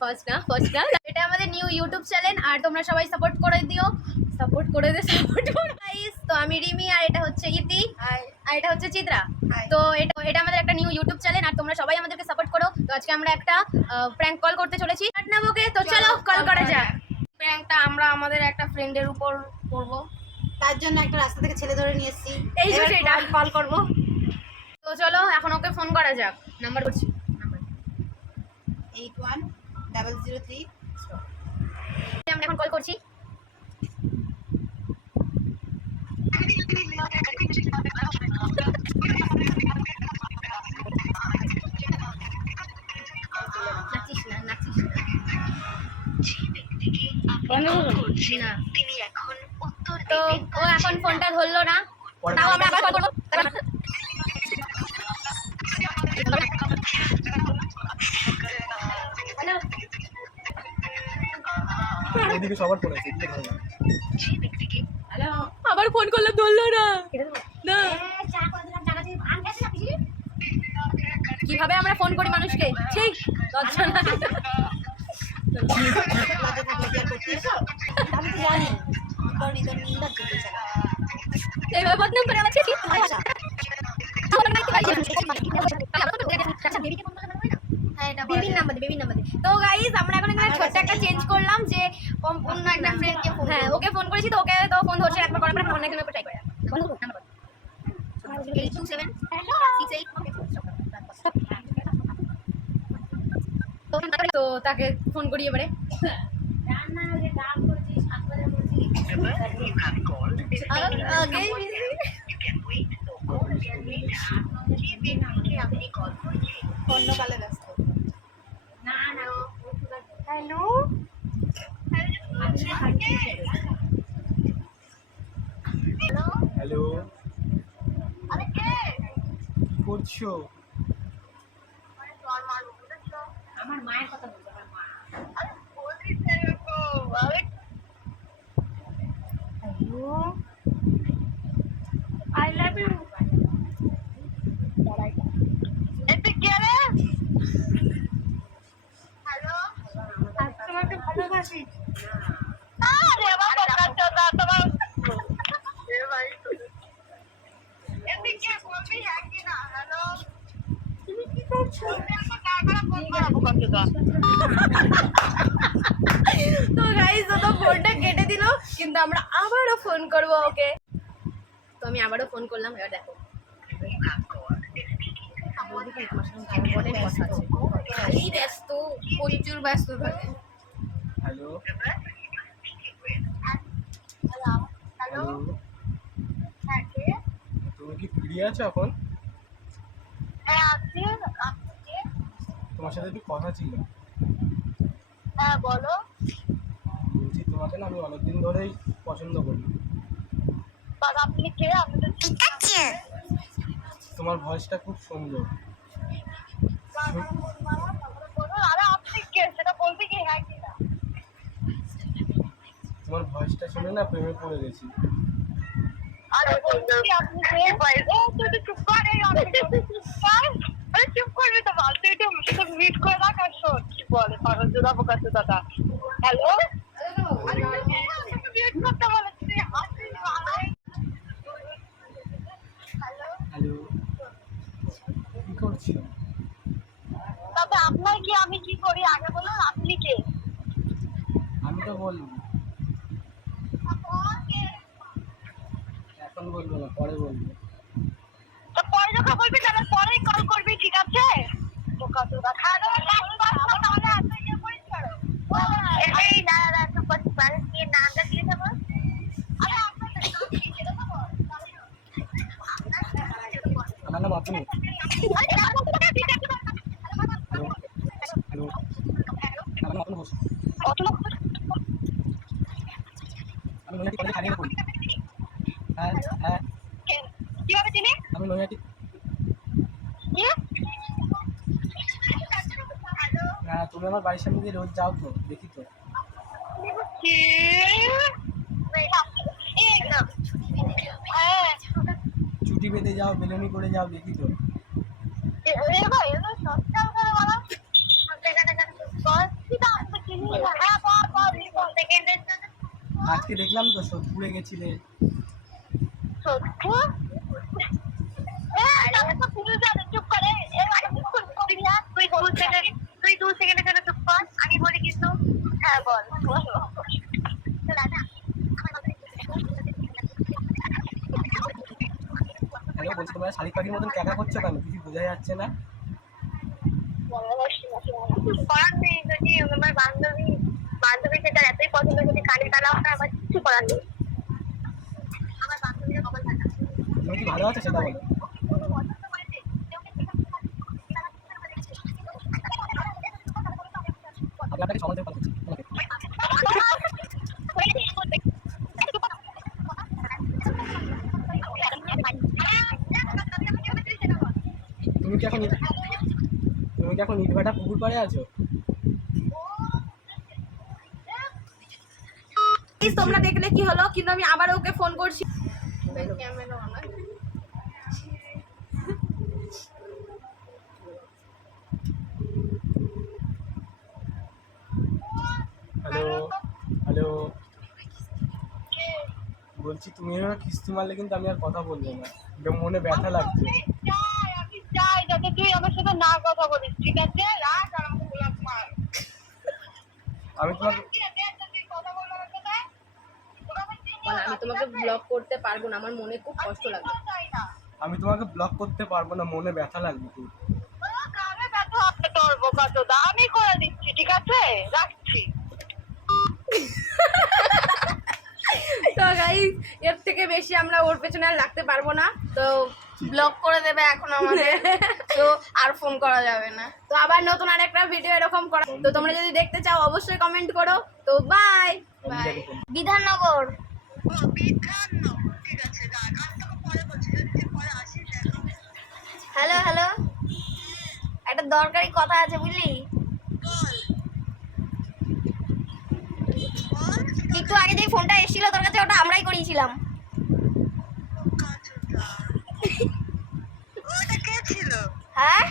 First না এটা আমাদের নিউ ইউটিউব চ্যানেল আর তোমরা সবাই সাপোর্ট করে দিও সাপোর্ট করো গাইস। তো আমি রিমি আর এটা হচ্ছে ইতি আর এটা হচ্ছে চিত্রা। তো এটা আমাদের একটা নিউ ইউটিউব চ্যানেল আর তোমরা সবাই আমাদেরকে সাপোর্ট করো। তো আজকে আমরা একটা প্র্যাঙ্ক কল করতে চলেছি পাটনাবুকে। তো চলো কল করা যাক। প্র্যাঙ্কটা আমরা আমাদের একটা ফ্রেন্ডের উপর করব, তার জন্য একটা রাস্তা থেকে ছেলে ধরে নিয়ে এসেছি, এই যে সেটা কল করব। তো চলো এখন ওকে ফোন করা যাক। নাম্বার করছি 81-003। আমরা এখন কল করছি। তো ও এখন ফোনটা ধরলো না, তাও আমরা আবার কল করবো। এদিকে সবার ফোন আছে, আবার ফোন করলাম ধরলো না। কিভাবে আমরা ফোন করি মানুষকে, ঠিক লজ্জা না। আমি তো জানি তোর নিন্দা করতে চাই। এইভাবে বদনাম করে আমার ছেলে তো গাইস আমরা এখন এখানে ছোট্ট একটা চেঞ্জ করলাম যে অন্য একটা ফ্রেন্ডকে ফোন, হ্যাঁ ওকে ফোন করেছি। তো ওকে তো ফোন ধরছে, একবার করার পর অন্য একজনের উপর ট্রাই করে। তো তাকে ফোন করি এবারে। অন্য কালে ব্যস্ত। হ্যালো হ্যালো কি করছো? আমার মায়ের কথা বলছো, আমার মা। Hello I love you. তোমাকে ভালোবাসি। তুমি কি করছো? তো গাইস ও তো ফোনটা কেটে দিল, কিন্তু আমরা আবারও ফোন করব ওকে। তো আমি আবারও ফোন করলাম, এবার দেখো খালি ব্যস্ত, প্রচুর ব্যস্ত থাকে। হ্যালো হ্যালো, তুমি কি ফ্রি আছো এখন? হ্যাঁ আছি। আপনি কে? তোমার সাথে একটু কথা ছিল। হ্যাঁ বলো। বলছি তোমাকে না আমি অনেকদিন ধরেই পছন্দ করি। আপনি কে? আমি তো তোমার ভয়েসটা খুব সুন্দর। আরে আপনি কে সেটা বলবি কি? হ্যাঁ কি না? তোমার ভয়েসটা শুনে না প্রেমে পড়ে গেছি। আরে বলছি আপনি কে? ও তুই তো চুপ কর। আরে চুপ করবি তো বল। তুই তো মিট করে রাখ আর শোন কি বলে পাগল জোড়া বোকা দাদা। হ্যালো মিট করতে বলেছি। হ্যালো কি করছো? তবে আপনার কি, আমি কি করি আগে বলুন। আপনি কে? আমি তো বলবো, এখন বলবো না, পরে বলবো। তো পরে যখন বলবি তাহলে পরেই কল করবি, ঠিক আছে? বোকা চোদা। হ্যালো তাহলে আপনি ইয়ে করিস কেন? এই না না তো মানুষ নিয়ে নামটা দিয়ে দেবো। আরে আপনার নাম কি সেটা তো বল। আমার নাম আপনি। আরে নাম বলতে পারবি না। হ্যালো আমার নাম আপনি বলছি। আমি নৈহাটি কলেজে খালিয়ে পড়ি। হ্যাঁ হ্যাঁ কিভাবে চিনি? আমি নৈহাটি। হ্যাঁ তুমি আমার বাড়ির সামনে দিয়ে রোজ যাও তো, দেখি তো। ছুটি পেতে যাও, বেলুনি করে যাও, দেখি তো। ভাই সস্তা করে বলা। আজকে দেখলাম তো সোদপুরে গেছিলে। সোদপুর? তো পুরো জানে, চুপ করে। তুই 2 সেকেন্ডের জন্য চুপ কর, আমি বলি কিছু। হ্যাঁ বল। হ্যালো, বলছি তোমরা শালিক পাখির মতন ক্যাকা করছো কেন? কিছু বোঝা যাচ্ছে না। করার নেই, যদি আমার বান্ধবীকে তার এতই পছন্দ, যদি কানে তালাও না, আমার কিছু করার নেই। আমার বান্ধবীরা কপাল ভালো। তুমি কি ভালো আছো সেটা বলো। আমি আপনাকে সমাজে কথা বলছি তোমাকে। তুমি কি এখন ইটভাটা পুকুর পাড়ে আছো? তোমরা দেখলে কি হলো, কিন্তু আমি আবার ওকে ফোন করছি। হ্যালো হ্যালো, বলছি তুমি এবার কিস্তি মারলে কিন্তু আমি আর কথা বলবো না, এটা মনে ব্যথা লাগছে। আমি চাই যাতে তুই আমার সাথে না কথা বলিস, ঠিক আছে? রাখ আর আমাকে ব্লক মার। আমি তোমাকে আমি তোমাকে ব্লক করতে পারবো না, আমার মনে খুব কষ্ট লাগবে। আমি তোমাকে ব্লক করতে পারবো না, মনে ব্যথা লাগবে খুব। কানে ব্যথা হবে তোর বোকা চোদা, আমি করে দিচ্ছি, ঠিক আছে? রাখছি। তো গাইস, এর থেকে বেশি আমরা ওর পেছনে আর লাগতে পারবো না, তো ব্লক করে দেবে এখন আমাদের। তো আর ফোন করা যাবে না। তো আবার নতুন আরেকটা ভিডিও এরকম করা, তো তোমরা যদি দেখতে চাও অবশ্যই কমেন্ট করো। তো বাই বাই। বিধাননগর। ঠিক আছে, রাখ। আমি তোকে পরে বলছি, যদি তুই পরে আসিস এখন। হ্যালো হ্যালো, একটা দরকারি কথা আছে বুঝলি। একটু আগে যে ফোনটা এসেছিল তোর কাছে, ওটা আমরাই করিয়েছিলাম। ওটা কে ছিল? হ্যাঁ